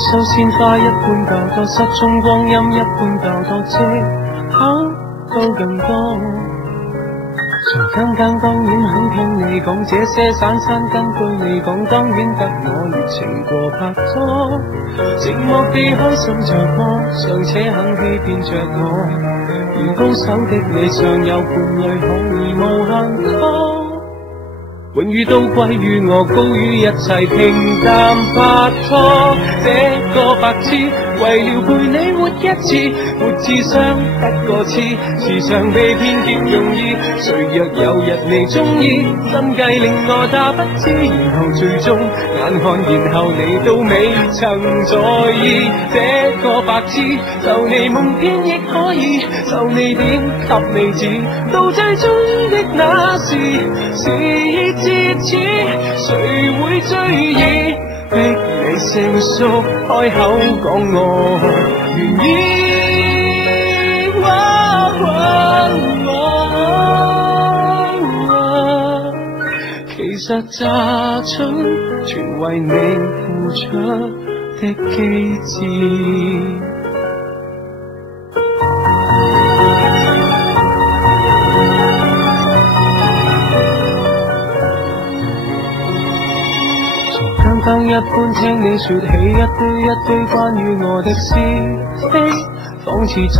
手鮮花一般較多，失蹤光陰一般較多，借口都更多。傻更更當然肯聽你講，這些散散根據你講，當然得我熱情過拍拖。寂寞地開心着過，尚且肯欺騙着我。如高手的你尚有伴侶可以無限多。永遠都歸於我，高於一切平淡拍拖。這個白痴為了陪你活一次，沒智商得個痴，時常被騙極容易。誰若有日你中意，心計令我打不知，然後最終眼看然後你都未曾在意。這個白痴就你夢見亦可以，就你點給你指，到最終的那時至此，誰會追憶？逼你成熟開口講我願意。其實榨取全為你付出的機智。一般聽你說起一堆關於我的是非，仿似真。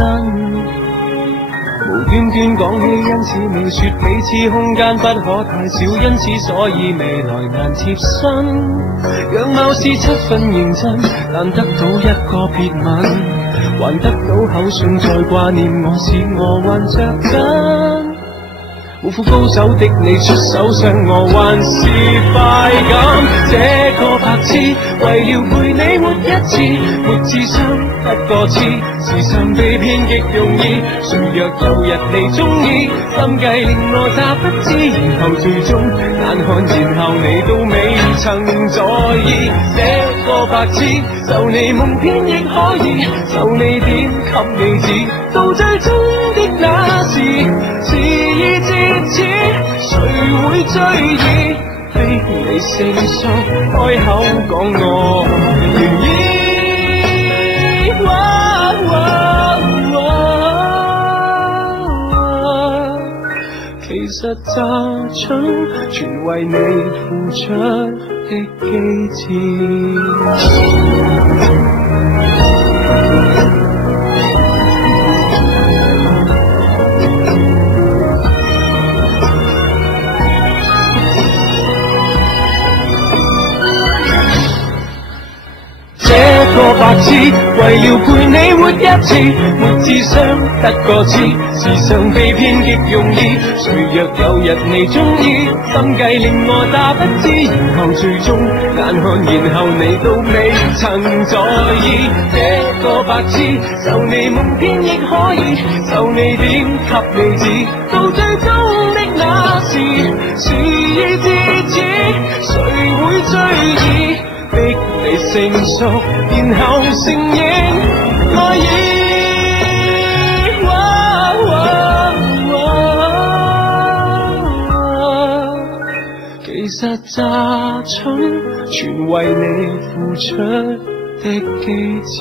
無端端講起，因此你說彼此空間不可太少，因此所以未來難貼身。樣貌是7分認真，但得到一個別吻，還得到口信再掛念我，使我還着緊。武夫高手的你出手傷我，還是快感。這個白痴為了陪你活一次，沒智商得個痴，時常被騙極容易。誰若有日你中意，心計令我詐不知，然後最終眼看然後你都未曾在意。這個白痴就你夢騙亦可以，就你點給你指，到最終的那時事已至此，誰會追憶？逼你成熟開口講我願意。其實榨取全為你付出的機智。個白痴為了陪你活一次，沒智商得個痴，時常被騙極容易。誰若有日你中意，心計令我打不知，然後最終眼看然後你都未曾在意。這個白痴就你夢騙亦可以，就你點給你指，到最終的那時事已至此，誰會追憶？逼你成熟，然後承認愛意。其實榨取全為你付出的機智。